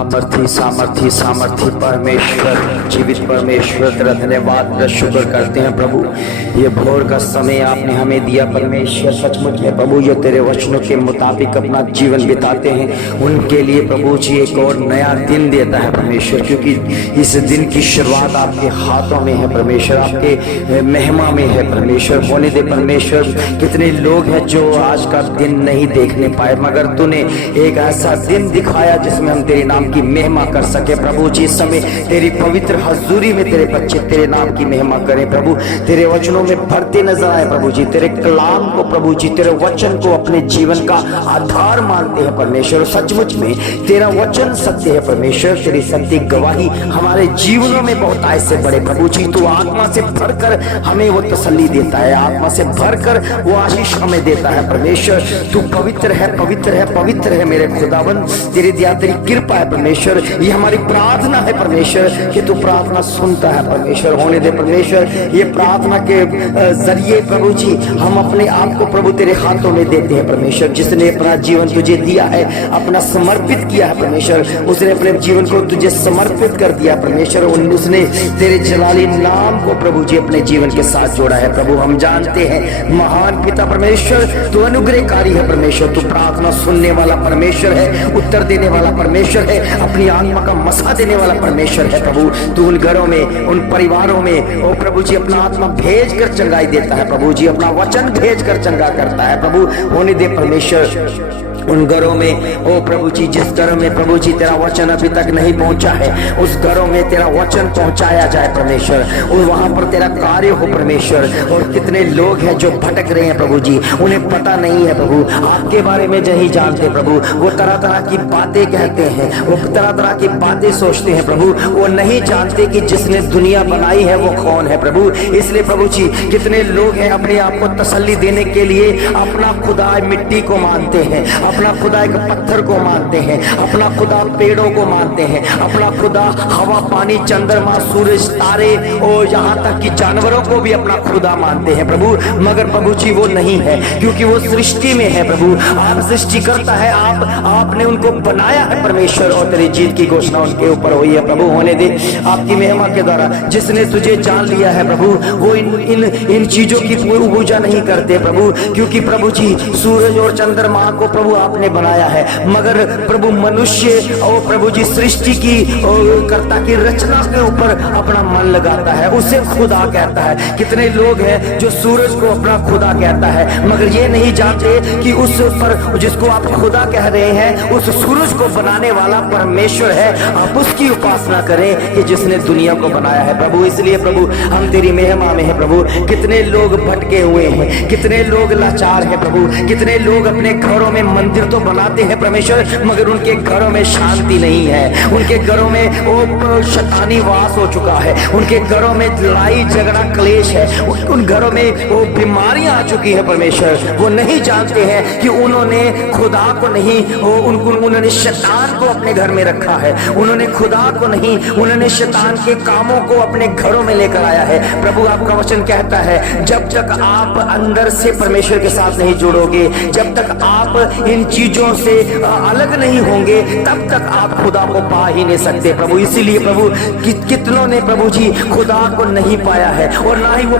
सामर्थी सामर्थी सामर्थी परमेश्वर, जीवित परमेश्वर, तेरा धन्यवाद, तेरा शुक्र करते हैं प्रभु। ये भोर का समय आपने हमें दिया परमेश्वर, सचमुच में प्रभु जो तेरे वचनों के मुताबिक अपना जीवन बिताते हैं उनके लिए प्रभु जी एक और नया दिन देता है परमेश्वर, क्योंकि इस दिन की शुरुआत आपके हाथों में है परमेश्वर, आपके महिमा में है परमेश्वर। होने दे परमेश्वर, कितने लोग हैं जो आज का दिन नहीं देखने पाए, मगर तूने एक ऐसा दिन दिखाया जिसमें हम तेरे नाम की महिमा कर सके प्रभु जी। इस समय तेरी पवित्र हजूरी में तेरे बच्चे तेरे नाम की महिमा करें प्रभु, तेरे वचनों में भरते नजर आए प्रभु जी, तेरे कलाम को प्रभु जी, तेरे वचन को अपने जीवन का आधार मानते हैं परमेश्वर। सचमुच में तेरा वचन सत्य है परमेश्वर, तेरी सत्य गवाही हमारे जीवनों में बहुत ऐसे बड़े प्रभु जी। तू आत्मा से भरकर हमें वो तसल्ली देता है, आत्मा से भरकर वो आशीष हमें देता है परमेश्वर। तू पवित्र है, पवित्र है, पवित्र है मेरे खुदावन, तेरी दया तेरी कृपा है परमेश्वर। ये हमारी प्रार्थना है परमेश्वर कि तू प्रार्थना सुनता है परमेश्वर। होने दे परमेश्वर, ये प्रार्थना के जरिए प्रभु जी हम अपने आप को प्रभु तेरे हाथों में देते हैं परमेश्वर। जिसने अपना जीवन तुझे दिया है, अपना समर्पित किया है परमेश्वर, उसने अपने जीवन को तुझे समर्पित कर दिया परमेश्वर। उसने तेरे जलाली नाम को प्रभु जी अपने जीवन के साथ जोड़ा है प्रभु। हम जानते हैं महान पिता परमेश्वर, तू अनुग्रहकारी है परमेश्वर, तू प्रार्थना सुनने वाला परमेश्वर है, उत्तर देने वाला परमेश्वर है, अपनी आत्मा का मसा देने वाला परमेश्वर है प्रभु। तू उन घरों में, उन परिवारों में ओ प्रभु जी अपना आत्मा भेज कर चंगाई देता है प्रभु जी, अपना वचन भेज कर चंगा करता है प्रभु। होने दे परमेश्वर उन घरों में ओ प्रभु जी, जिस घरों में प्रभु जी तेरा वचन अभी तक नहीं पहुंचा है, उस घरों में तेरा वचन पहुंचाया जाए परमेश्वर, और वहां पर तेरा कार्य हो परमेश्वर। और कितने लोग हैं जो भटक रहे हैं प्रभु जी, उन्हें पता नहीं है प्रभु, आपके बारे में नहीं जानते प्रभु, वो तरह तरह की बातें कहते हैं, वो तरह तरह की बातें सोचते हैं प्रभु, वो नहीं जानते कि जिसने दुनिया बनाई है वो कौन है प्रभु। इसलिए प्रभु जी कितने लोग हैं अपने आप को तसल्ली देने के लिए अपना खुदा मिट्टी को मानते हैं, अपना खुदा एक पत्थर को मानते हैं, अपना खुदा पेड़ों को मानते हैं, अपना खुदा हवा पानी चंद्रमा सूरज तारे और यहाँ तक कि जानवरों को भी अपना खुदा मानते हैं प्रभु। मगर प्रभु जी वो नहीं है, क्योंकि वो सृष्टि में है प्रभु। आप सृष्टि करता है, आपने उनको बनाया है परमेश्वर, और तेरी जीत की घोषणा उनके ऊपर हुई है प्रभु। होने दे आपकी महिमा के द्वारा जिसने तुझे जान लिया है प्रभु, वो इन चीजों की पूजा नहीं करते प्रभु, क्योंकि प्रभु जी सूरज और चंद्रमा को प्रभु आपने बनाया है, मगर प्रभु मनुष्य और प्रभु जी सृष्टि की और कर्ता की रचना के ऊपर अपना मन लगाता है, उसे खुदा कहता है। कितने लोग हैं जो सूरज को अपना खुदा कहता है, मगर ये नहीं जानते कि उस पर जिसको आप खुदा कह रहे हैं उस सूरज को बनाने वाला परमेश्वर है। आप उसकी उपासना करें कि जिसने दुनिया को बनाया है प्रभु। इसलिए प्रभु हम तेरी महिमा में है प्रभु। कितने लोग भटके हुए हैं, कितने लोग लाचार हैं प्रभु, कितने लोग अपने घरों में मंदिर तो बनाते हैं परमेश्वर, मगर उनके घरों में शांति नहीं है, उनके घरों में वो शैतानी वास हो चुका है, उनके घरों में लड़ाई झगड़ा क्लेश है, उन घरों में वो बीमारियां आ चुकी है परमेश्वर। वो नहीं जानते हैं कि उन्होंने खुदा को नहीं, उन्होंने शैतान को अपने घर में रखा है, उन्होंने खुदा को नहीं, उन्होंने शैतान के कामों को अपने घरों में लेकर आया है प्रभु। आपका वचन कहता है जब तक आप अंदर से परमेश्वर के साथ नहीं जुड़ोगे, जब तक आप इन इन चीजों से अलग नहीं होंगे तब तक आप खुदा को पा ही नहीं सकते प्रभु। इसीलिए प्रभु कितनों ने प्रभु जी खुदा को नहीं पाया है और ना ही वो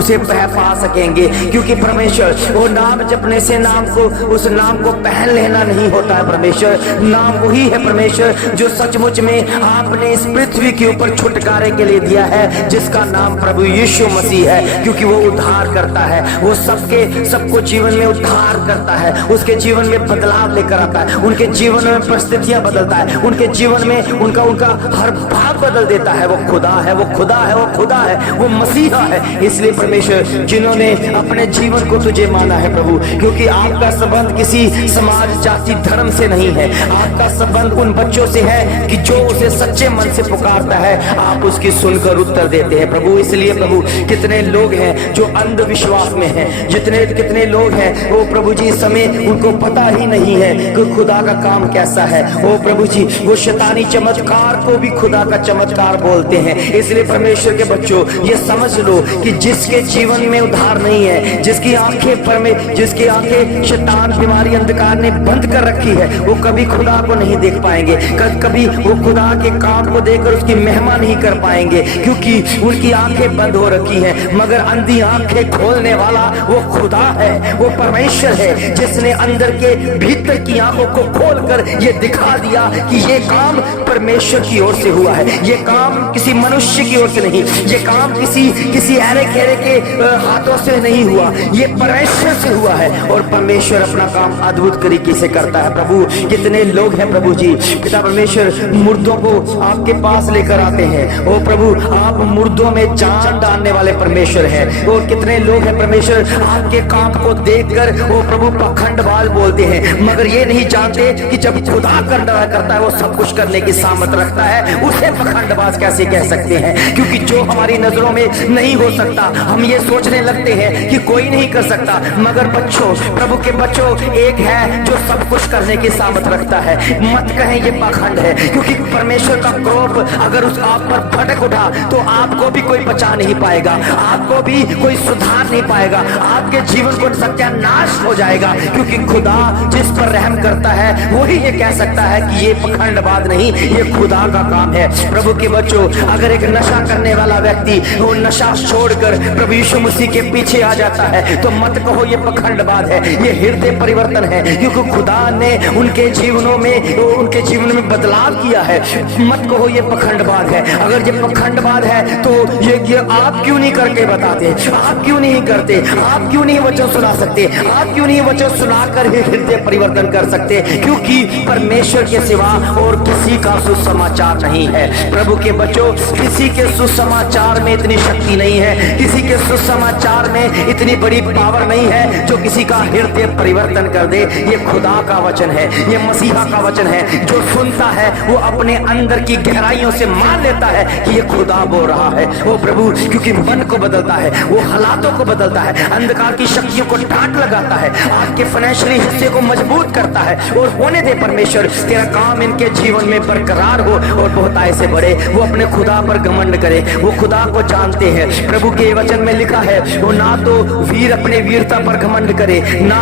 उसे पा सकेंगे, क्योंकि परमेश्वर वो नाम जपने से नाम को उस नाम को पहन लेना नहीं होता है। परमेश्वर नाम वही है परमेश्वर जो सचमुच में आपने इस पृथ्वी के ऊपर छुटकारे के लिए दिया है, जिसका नाम प्रभु यीशु मसीह है, क्योंकि वो उद्धार करता है, वो सबको जीवन में उद्धार करता है, उसके जीवन में बदलाव लेकर आता है, उनके जीवन में परिस्थितियां बदलता है, उनके जीवन में उनका हर भाग बदल देता है। वो खुदा है, वो खुदा है, वो खुदा है, वो मसीहा है। इसलिए परमेश्वर जिन्होंने अपने जीवन को तुझे माना है प्रभु, क्योंकि आपका संबंध किसी समाज जाति धर्म से नहीं है, आपका संबंध उन बच्चों से है कि जो उसे सच्चे मन से पुकारता है आप उसकी सुनकर उत्तर देते हैं प्रभु। इसलिए प्रभु कितने लोग हैं जो अंधविश्वास में हैं, कितने लोग हैं वो प्रभु जी इस समय उनको पता ही नहीं है कि खुदा का काम कैसा है। ओ प्रभु जी वो शैतानी चमत्कार को भी खुदा का चमत्कार बोलते हैं। इसलिए परमेश्वर के बच्चों ये समझ लो कि जिसके जीवन में उद्धार नहीं है, जिसकी आंखें शैतान बीमारी अंधकार ने बंद कर रखी है, वो कभी खुदा को नहीं देख पाएंगे, कभी वो खुदा के काम को देखकर उसकी महिमा नहीं कर पाएंगे, क्योंकि उनकी आंखें बंद हो रखी हैं। मगर अंधी आंखें खोलने वाला वो खुदा है, वो परमेश्वर है, जिसने अंदर के भीतर की आंखों को खोलकर ये दिखा दिया कि ये काम परमेश्वर की ओर से हुआ है, ये काम किसी मनुष्य की ओर से नहीं, ये काम किसी ऐरे खेरे के हाथों से नहीं हुआ, ये परमेश्वर से हुआ है। और परमेश्वर अपना काम अद्भुत तरीके से करता है प्रभु। कितने लोग हैं प्रभु जी, पिता परमेश्वर मुर्दों को आपके पास लेकर आते हैं। ओ प्रभु आप मुर्दों में जान डालने वाले परमेश्वर हैं। और कितने लोग हैं परमेश्वर आपके काम को देखकर वो प्रभु पखंडबाज बोलते हैं, मगर ये नहीं जानते कि जब खुदा करता है वो सब कुछ करने की सामर्थ रखता है, उसे पखंडबाज कैसे कह सकते हैं? क्योंकि जो हमारी नजरों में नहीं हो सकता हम ये सोचने लगते हैं कि कोई नहीं कर सकता, मगर बच्चों प्रभु के बच्चों एक है जो सब कुछ करने की सामर्थ रखता है। मत कहें ये पाखंड है, क्योंकि परमेश्वर का क्रोध अगर उस आप पर भड़क उठा तो आपको भी कोई बचा नहीं पाएगा, आपको भी कोई सुधार नहीं पाएगा, आपके जीवन को सत्यानाश हो जाएगा। क्योंकि खुदा जिस पर रहम करता है वही ये कह सकता है कि ये पखंडबाज नहीं, ये खुदा का काम है। प्रभु के बच्चों अगर एक नशा करने वाला व्यक्ति वो नशा छोड़कर प्रभु यीशु मसीह के पीछे आ जाता है तो मत कहो ये पखंडबाज है, ये हृदय परिवर्तन है, क्योंकि खुदा ने उनके जीवन में बदलाव किया है। मत कहो ये पखंडबाज है। अगर ये पखंडबाज है तो ये आप क्यों नहीं करके बताते, आप क्यों नहीं करते, आप क्यों नहीं वचन सुना सकते, आप क्यों नहीं वचन सुनाकर ही हृदय परिवर्तन कर सकते? क्योंकि परमेश्वर के सिवा और किसी का सुसमाचार नहीं है। प्रभु के बच्चों किसी के सुसमाचार में इतनी शक्ति नहीं है, किसी के सुसमाचार में इतनी बड़ी पावर नहीं है जो किसी का हृदय परिवर्तन कर दे। ये खुदा का वचन है, ये मसीहा का वचन है। जो सुनता है वो अपने अंदर की गहराइयों से मान लेता है कि ये खुदा बोल रहा है। वो प्रभु क्योंकि मन को बदलता है, वो हालातों को बदलता है, अंधकार की शक्तियों को डांट लगाता है, आपके फाइनेंशियली हिस्से को मजबूत करता है। और होने दे परमेश्वर तेरा काम इनके जीवन में बरकरार हो और बहुतायत से बढ़े। वो अपने खुदा पर घमंड करे, वो खुदा को जानते हैं। प्रभु के वचन में लिखा है वो ना तो वीर अपने वीरता पर घमंड करे, ना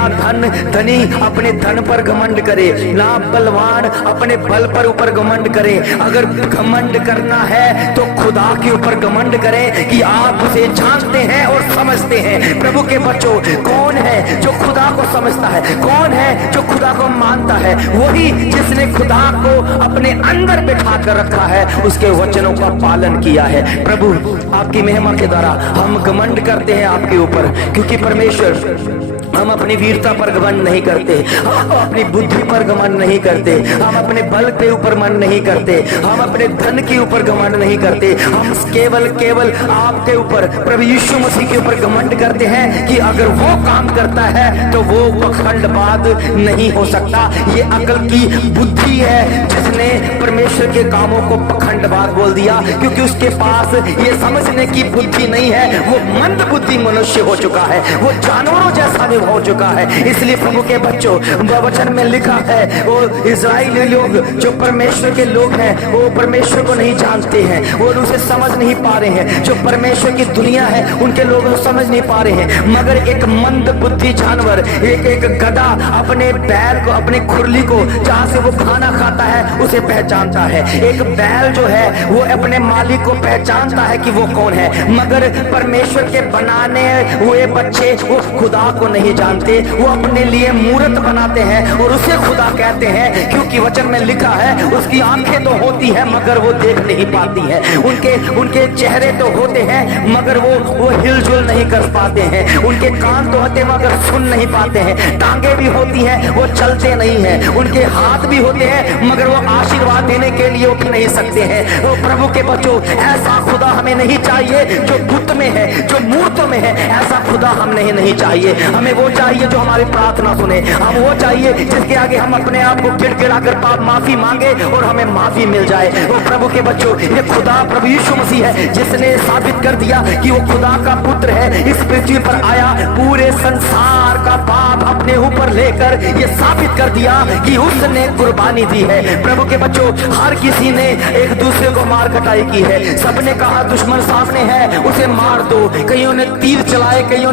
धनी अपने धन पर घमंड करे, ना बलवान अपने बल पर ऊपर घमंड करे। अगर घमंड करना है तो खुदा के ऊपर घमंड करे कि आप उसे जानते हैं और समझते हैं। प्रभु के बच्चों कौन है जो खुदा को समझता है, कौन है जो खुदा को मानता है? वही जिसने खुदा को अपने अंदर बिठा कर रखा है, उसके वचनों का पालन किया है। प्रभु आपकी महिमा के द्वारा हम घमंड करते हैं आपके ऊपर, क्योंकि परमेश्वर हम अपनी वीरता पर घमंड नहीं करते, हम अपनी बुद्धि पर घमंड नहीं करते, हम अपने बल के ऊपर मन नहीं करते, हम अपने धन के ऊपर घमंड नहीं करते। हम केवल आपके ऊपर प्रभु यीशु मसीह के ऊपर घमंड करते हैं कि अगर वो काम करता है तो वो पखंडबाज नहीं हो सकता। ये अकल की बुद्धि है जिसने परमेश्वर के कामों को पखंडबाज बोल दिया, क्योंकि उसके पास ये समझने की बुद्धि नहीं है। वो मंद बुद्धि मनुष्य हो चुका है, वो जानवरों जैसा हो चुका है। इसलिए प्रभु के बच्चों, वचन में लिखा है वो इजराइली लोग जो परमेश्वर के लोग हैं वो परमेश्वर को नहीं जानते हैं और उसे समझ नहीं पा रहे हैं। जो परमेश्वर की दुनिया है उनके लोग समझ नहीं पा रहे हैं, मगर एक मंद बुद्धि जानवर, एक गधा अपने बैल को, अपने खुरली को जहां से वो खाना खाता है उसे पहचानता है। एक बैल जो है वो अपने मालिक को पहचानता है कि वो कौन है, मगर परमेश्वर के बनाने हुए बच्चे वो खुदा को नहीं जानते। वो अपने लिए मूर्त बनाते हैं और उसे खुदा कहते हैं, क्योंकि वचन में लिखा है उसकी आंखें तो होती है मगर वो देख नहीं पाती है, उनके चेहरे तो होते हैं मगर वो हिलजुल नहीं कर पाते हैं, उनके कान तो होते मगर सुन नहीं पाते हैं, टांगे भी होती हैं वो चलते नहीं हैं, उनके हाथ भी होते हैं मगर वो आशीर्वाद देने के लिए उठ नहीं सकते हैं। वो प्रभु के बच्चों, ऐसा खुदा हमें नहीं चाहिए जो बुत में है, जो मूर्तों में है। ऐसा खुदा हमें नहीं चाहिए। हमें वो चाहिए जो हमारी प्रार्थना सुने, हम वो चाहिए जिसके आगे हम अपने आप को गिड़गिड़ा कर पाप माफी मांगे और हमें माफी मिल जाए। वो प्रभु के बच्चों, ये खुदा प्रभु यीशु मसीह है जिसने साबित कर दिया कि वो खुदा का पुत्र है, इस पृथ्वी पर आया, पूरे संसार का पाप अपने ऊपर लेकर ये साबित कर दिया कि उसने कुर्बानी दी है। प्रभु के बच्चों, हर किसी ने एक दूसरे को मार कटाई की है, सबने कहा दुश्मन सामने है उसे मार दो। कईयों ने तीर चलाए, कईयों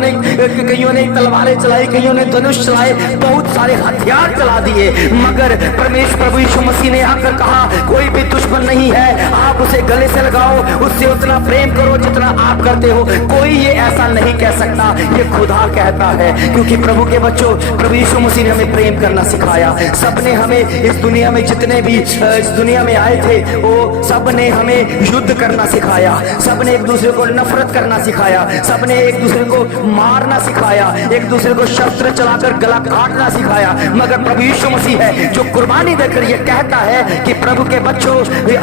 ने तलवारें चलाई, कईयों ने धनुष चलाए, बहुत सारे हथियार चला दिए, मगर परमेश्वर प्रभु यीशु मसीह ने आकर कहा कोई भी दुश्मन नहीं है, आप उसे गले से लगाओ, उससे उतना प्रेम करो जितना आप करते हो। कोई ये ऐसा नहीं कह सकता, ये खुदा कहता है, क्योंकि प्रभु के बच्चों, प्रभु यीशु मसीह ने हमें प्रेम करना सिखाया। सबने हमें इस दुनिया में, जितने भी इस दुनिया में आए थे, वो सबने हमें युद्ध करना सिखाया, सबने एक दूसरे को नफरत करना सिखाया, सबने एक दूसरे को मारना सिखाया, एक दूसरे को शस्त्र चलाकर गला काटना सिखाया, मगर प्रभु यीशु मसीह है जो कुर्बानी देकर ये कहता है कि प्रभु के बच्चों,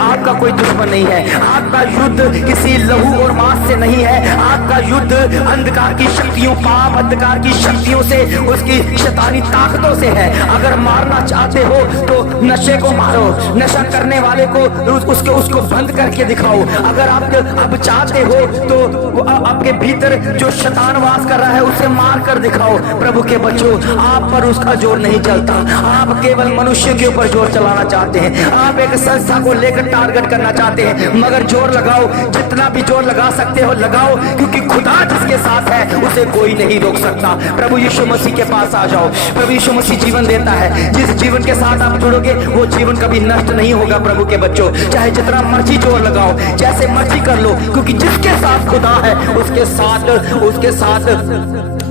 आपका कोई दुश्मन नहीं है, आपका युद्ध किसी लहू और मांस से नहीं है, आपका युद्ध अंधकार की शक्तियों, पाप अंधकार की शक्तियों से, उसकी शैतानी ताकतों से है। अगर मारना चाहते हो तो नशे को मारो, नशा करने वाले को उसको बंद करके दिखाओ। अगर आप अब चाहते हो तो आपके भीतर जो शैतान वास कर रहा है उसे मार कर दिखाओ। प्रभु के बच्चों, आप पर उसका जोर नहीं चलता, आप केवल मनुष्य के ऊपर जोर चलाना चाहते हैं, आप एक संस्था को लेकर टारगेट करना चाहते हैं, मगर जोर लगाओ, जितना भी जोर लगा सकते हो लगाओ, क्योंकि खुदा जिसके साथ है उसे कोई नहीं रोक सकता। प्रभु यीशु मसीह के पास आ जाओ, प्रभु यीशु मसीह जीवन देता है, जिस जीवन के साथ आप जुड़ोगे वो जीवन कभी नष्ट नहीं होगा। प्रभु के बच्चों, चाहे जितना मर्जी जोर लगाओ, जैसे मर्जी कर लो, क्योंकि जिसके साथ खुदा है उसके साथ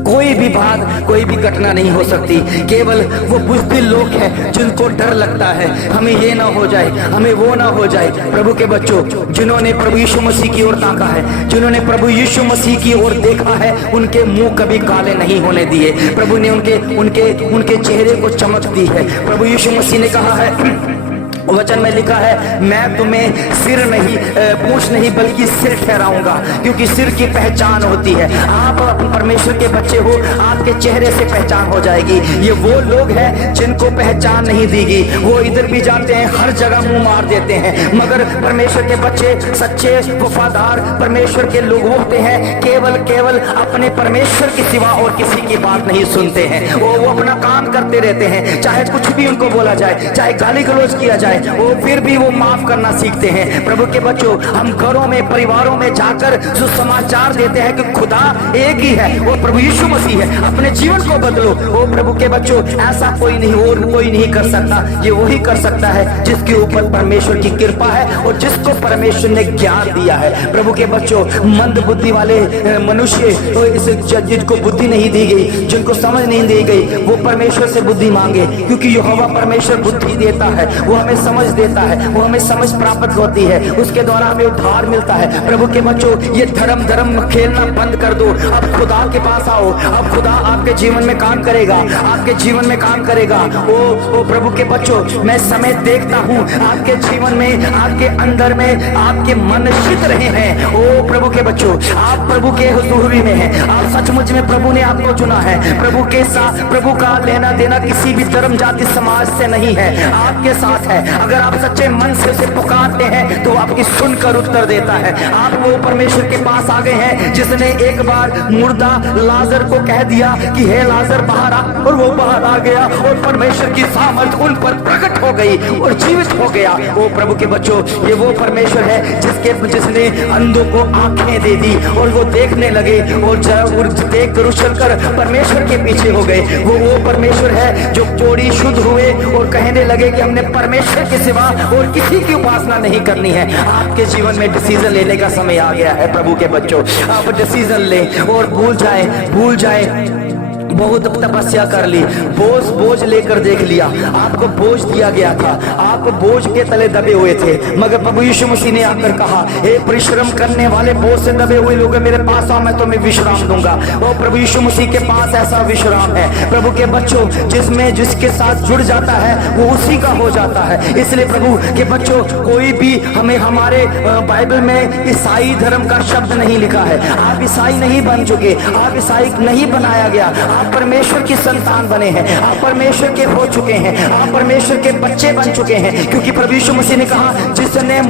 कोई भी बात, कोई भी घटना नहीं हो सकती। केवल वो बुज़दिल लोग हैं जिनको डर लगता है हमें ये ना हो जाए, हमें वो ना हो जाए। प्रभु के बच्चों, जिन्होंने प्रभु यीशु मसीह की ओर ताका है, जिन्होंने प्रभु यीशु मसीह की ओर देखा है, उनके मुंह कभी काले नहीं होने दिए। प्रभु ने उनके चेहरे को चमक दी है। प्रभु यीशु मसीह ने कहा है, वचन में लिखा है, मैं तुम्हें सिर नहीं, पूंछ नहीं बल्कि सिर ठहराऊंगा, क्योंकि सिर की पहचान होती है। आप परमेश्वर के बच्चे हो, आपके चेहरे से पहचान हो जाएगी। ये वो लोग हैं जिनको पहचान नहीं दी गई, वो इधर भी जाते हैं, हर जगह मुंह मार देते हैं, मगर परमेश्वर के बच्चे, सच्चे वफादार परमेश्वर के लोग होते हैं, केवल अपने परमेश्वर के सिवा और किसी की बात नहीं सुनते हैं। वो अपना काम करते रहते हैं, चाहे कुछ भी उनको बोला जाए, चाहे गाली गलौज किया जाए, वो फिर भी वो माफ करना सीखते हैं। प्रभु के बच्चों, हम घरों में, परिवारों में जाकर सुसमाचार देते हैं कि खुदा एक ही है, वो प्रभु यीशु मसीह है, अपने जीवन को बदलो। वो प्रभु के बच्चों, ऐसा कोई नहीं, और कोई नहीं कर सकता, ये वही कर सकता है जिसके ऊपर परमेश्वर की कृपा है और जिसको परमेश्वर ने ज्ञान दिया है। प्रभु के बच्चों, मंद बुद्धि वाले मनुष्य, जिनको बुद्धि नहीं दी गई, जिनको समझ नहीं दी गई, वो परमेश्वर से बुद्धि मांगे, क्योंकि यहोवा परमेश्वर बुद्धि देता है, वो हमें समझ देता है, वो हमें समझ प्राप्त होती है, उसके द्वारा हमें उद्धार मिलता है। प्रभु के बच्चों, ये धर्म खेलना बंद कर दो, अब खुदा के पास आओ, अब खुदा आपके जीवन में काम करेगा, आपके जीवन में काम करेगा। ओ प्रभु के बच्चों, मैं समय देखता हूँ आपके जीवन में, आपके अंदर में, आपके मन शीत रहे हैं। ओ प्रभु के बच्चों, आप प्रभु के हुजूरी में हैं, आप सचमुच में प्रभु ने आपको चुना है। प्रभु के साथ, प्रभु का लेना देना किसी भी धर्म जाति समाज से नहीं है, आपके साथ है। अगर आप सच्चे मन से उसे पुकारते हैं तो आपकी सुनकर उत्तर देता है। आप वो परमेश्वर के पास आ गए हैं जिसने एक बार मुर्दा लाजर को कह दिया कि हे लाजर बाहर आ, और वो बाहर आ गया और परमेश्वर की सामर्थ उन पर प्रकट हो गई और जीवित हो गया। वो प्रभु के बच्चों, ये वो परमेश्वर है जिसने अंधों को आंखें दे दी और वो देखने लगे और देख कर उछलकर परमेश्वर के पीछे हो गए। वो परमेश्वर है जो कोढ़ी शुद्ध हुए और कहने लगे कि हमने परमेश्वर के सिवा और किसी की उपासना नहीं करनी है। आपके जीवन में डिसीजन लेने का समय आ गया है प्रभु के बच्चों। आप डिसीजन लें और भूल जाए बहुत तपस्या कर ली, बोझ लेकर देख लिया, आपको बोझ दिया गया था, आप बोझ के तले दबे हुए थे, मगर प्रभु यीशु मसीह ने आकर कहा, हे परिश्रम करने वाले बोझ से दबे हुए लोग मेरे पास आओ, मैं तुम्हें विश्राम दूंगा। और प्रभु यीशु मसीह के पास ऐसा विश्राम है प्रभु के बच्चों, जिसके साथ जुड़ जाता है वो उसी का हो जाता है। इसलिए प्रभु के बच्चों, कोई भी हमारे बाइबल में ईसाई धर्म का शब्द नहीं लिखा है। आप ईसाई नहीं बन चुके, आप ईसाई नहीं बनाया गया, आप परमेश्वर की संतान बने हैं, आप परमेश्वर के हो चुके हैं, आप परमेश्वर के बच्चे बन चुके हैं। क्योंकि प्रभु यीशु मसीह ने कहा, जिसने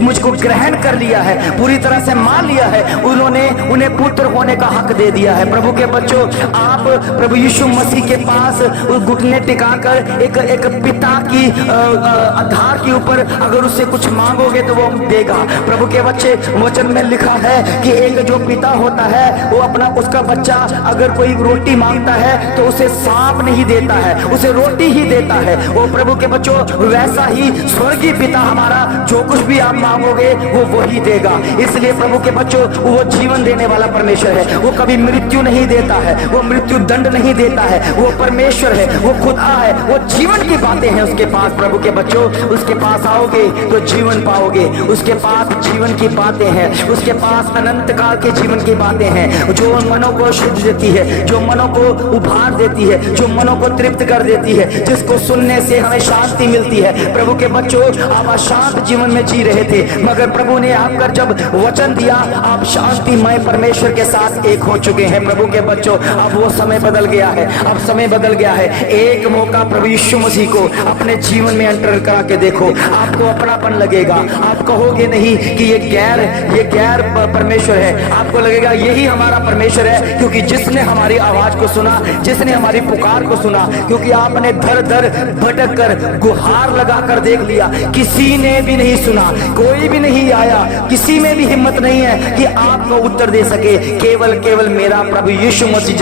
मुझको ग्रहण कर लिया है, पूरी तरह से मान लिया है, उन्हें पुत्र होने का हक दे दिया है। प्रभु के बच्चों, आप प्रभु यीशु मसीह के पास घुटने टिकाकर एक पिता की आधार के ऊपर अगर उससे कुछ मांगोगे तो वो देगा। प्रभु के बच्चे, वचन में लिखा है कि एक जो पिता होता है वो उसका बच्चा अगर कोई रोटी मांगता है तो उसे सांप नहीं देता है, उसे रोटी ही देता है। वो प्रभु के बच्चों, वैसा ही स्वर्गीय पिता हमारा जो कुछ भी आप मांगोगे वो वही देगा। इसलिए प्रभु के बच्चों, वो जीवन देने वाला परमेश्वर है, वो कभी मृत्यु नहीं देता है, वो मृत्यु दंड नहीं देता है, वो परमेश्वर है, वो खुदा है, वो जीवन की बातें हैं उसके पास। प्रभु के बच्चों, उसके पास आओगे तो जीवन पाओगे, उसके पास जीवन की बातें हैं, उसके पास अनंत काल के जीवन की बातें हैं, जो मनों को शुद्ध देती है, जो मनों को उभार देती है, जो मनों को तृप्त कर देती है, जिसको सुनने से हमें शांति मिलती है। प्रभु के बच्चों, आप अशांत जीवन में जी रहे थे, मगर प्रभु ने आपको जब वचन दिया, आप शांतिमय परमेश्वर के साथ एक हो चुके हैं। प्रभु के बच्चों, अब वो समय बदल गया है, अब समय बदल गया है। एक मौका प्रभु यीशु मसीह को अपने जीवन में एंटर करा के देखो, आपको अपनापन लगेगा। आप कहोगे नहीं कि ये गैर परमेश्वर है, आपको लगेगा यही हमारा परमेश्वर है, क्योंकि जिसने हमारी आवाज को सुना, जिसने हमारी पुकार को सुना। क्योंकि आपने दर दर भटक कर गुहार लगाकर देख लिया, किसी ने भी नहीं सुना, कोई भी नहीं आया, किसी में भी हिम्मत नहीं है कि आपको उत्तर दे सके। केवल मेरा प्रभु यीशु मसीह,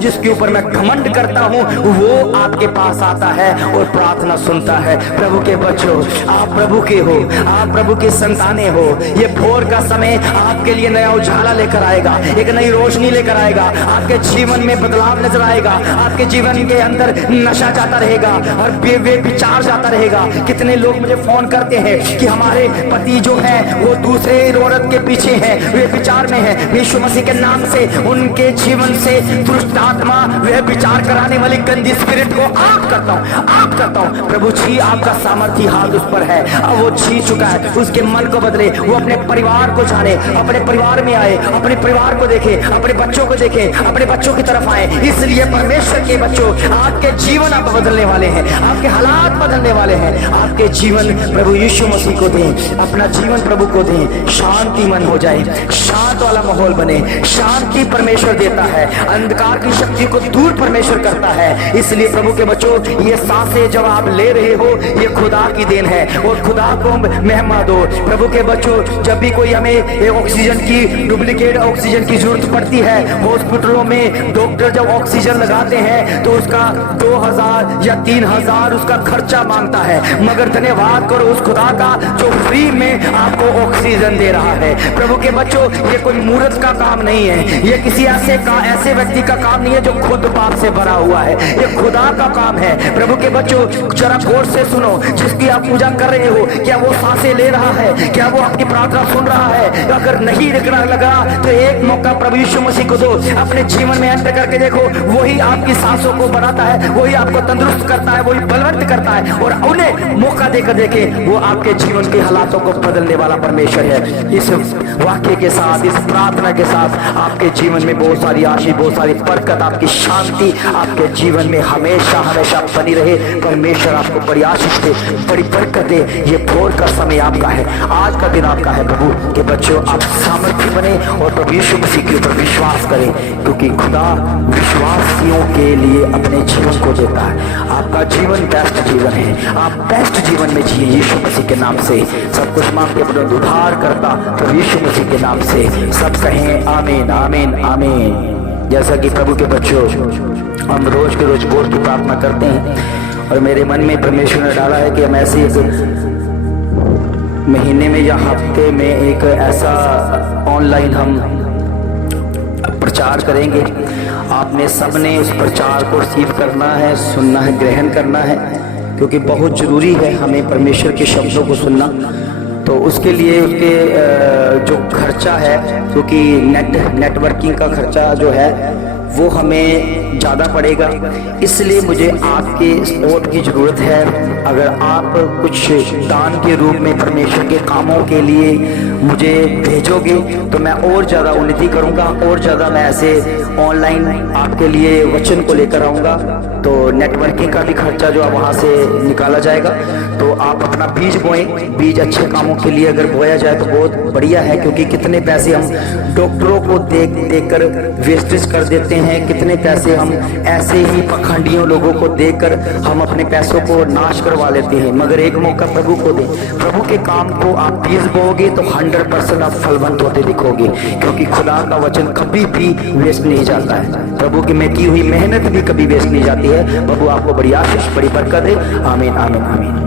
जिसके ऊपर मैं घमंड करता हूं, वो आपके पास आता है और प्रार्थना सुनता है। प्रभु के बच्चों, आप प्रभु के हो, आप प्रभु के संतानें हो। ये भोर का समय आपके लिए नया उजाला लेकर आएगा, एक नई रोशनी लेकर आएगा, आपके जीवन में बदलाव नजर आएगा, आपके जीवन के अंदर नशा जाता रहेगा और वे विचार जाता रहेगा। कितने लोग मुझे फोन करते हैं कि हमारे पति जो है वो दूसरे औरत के पीछे हैं, वे विचार में हैं। यीशु मसीह के नाम से उनके जीवन से दुष्ट आत्मा, वह विचार कराने वाली गंदी स्पिरिट को आप करता हूँ। प्रभु जी, आपका सामर्थ्य हाथ उस पर है, अब वो जी चुका है, उसके मन को बदले, वो अपने परिवार को जाने, अपने परिवार में आए, अपने परिवार को देखे, अपने बच्चों को देखे, अपने बच्चों की तरफ आए। इसलिए परमेश्वर के बच्चों, आपके जीवन आप बदलने वाले हैं, आपके हालात बदलने वाले हैं। आपके जीवन प्रभु यीशु मसीह को दें, अपना जीवन प्रभु को दें, शांति मन हो जाए, शांत वाला माहौल बने। शांति परमेश्वर देता है, अंधकार की शक्ति को दूर परमेश्वर करता है। इसलिए प्रभु के बच्चों, ये सांसें जब आप ले रहे हो, ये खुदा की देन है और खुदा को महिमा दो। प्रभु के बच्चों, जब भी कोई हमें ऑक्सीजन की, डुप्लीकेट ऑक्सीजन की जरूरत पड़ती है, हॉस्पिटलों में डॉक्टर जब ऑक्सीजन लगाते हैं तो उसका 2000 या 3000 उसका खर्चा मांगता है। मगर धन्यवाद करो उस खुदा का जो फ्री में आपको ऑक्सीजन दे रहा है। प्रभु के बच्चों, ये कोई मूर्ख का काम नहीं है, ये किसी ऐसे व्यक्ति का काम नहीं है जो खुद पाप से भरा हुआ है, ये खुदा का काम है। प्रभु के बच्चों, जरा गौर से सुनो, जिसकी आप पूजा कर रहे हो, क्या वो सांसें ले रहा है? क्या वो आपकी प्रार्थना सुन रहा है? अगर नहीं लगा तो एक मौका प्रभु यीशु मसीह को दो, अपने जीवन में में एंटर करके देखो, वही आपकी सांसों को बढ़ाता है, वही आपको तंदुरुस्त करता है, वही बलवंत करता है, और उन्हें मौका देकर देखे, वो आपके जीवन के हालातों को बदलने वाला परमेश्वर है। इस वाक्य के साथ, इस प्रार्थना के साथ आपके जीवन में बहुत सारी आशीष, बहुत सारी बरकत, आपकी शांति आपके जीवन में हमेशा हमेशा बनी रहे। परमेश्वर आपको बड़ी आशीष दे, बड़ी बरकत दे। ये भोर का समय आपका है, आज का दिन आपका है प्रभु के बच्चों। आप सामर्थ्य बने और प्रभु यीशु मसीह के ऊपर विश्वास करें, क्योंकि खुदा विश्वासियों के लिए अपने जीवन को देता है। आपका जीवन बेस्ट जीवन है, आप बेस्ट जीवन में जिए यीशु मसीह के नाम से। सब कुछ मांगते अपना उद्धार करता प्रभु यीशु मसीह के नाम से। सब कहें आमीन आमीन आमीन। जैसा कि प्रभु के बच्चों हम रोज के रोज भोर की प्रार्थना करते हैं, और मेरे मन में परमेश्वर ने डाला है कि हम ऐसे एक महीने में या हफ्ते में एक ऐसा ऑनलाइन हम प्रचार करेंगे। आपने सबने उस प्रचार को रिसीव करना है, सुनना है, ग्रहण करना है, क्योंकि बहुत ज़रूरी है हमें परमेश्वर के शब्दों को सुनना। तो उसके लिए उसके जो खर्चा है, क्योंकि नेटवर्किंग का खर्चा जो है वो हमें ज़्यादा पड़ेगा, इसलिए मुझे आपके सपोर्ट की ज़रूरत है। अगर आप कुछ दान के रूप में परमेश्वर के कामों के लिए मुझे भेजोगे तो मैं और ज़्यादा उन्नति करूँगा, और ज़्यादा मैं ऐसे ऑनलाइन आपके लिए वचन को लेकर आऊँगा। तो नेटवर्किंग का भी खर्चा जो है वहाँ से निकाला जाएगा। तो आप अपना बीज बोएं, बीज अच्छे कामों के लिए अगर बोया जाए तो बहुत बढ़िया है, क्योंकि कितने पैसे हम डॉक्टरों को देकर वेस्टेज कर देते हैं, कितने पैसे हम ऐसे ही पखंडियों लोगों को देकर हम अपने पैसों को नाश करवा लेते हैं। मगर एक मौका प्रभु को दें, प्रभु के काम को आप बीज बोओगे तो 100% आप फलवंत होते दिखोगे, क्योंकि खुदा का वचन कभी भी वेस्ट नहीं जाता है। प्रभु की में की हुई मेहनत भी कभी वेस्ट नहीं जाती है। प्रभु आपको बड़ी आशीष, बड़ी बरकत दे। आमीन आमीन आमीन।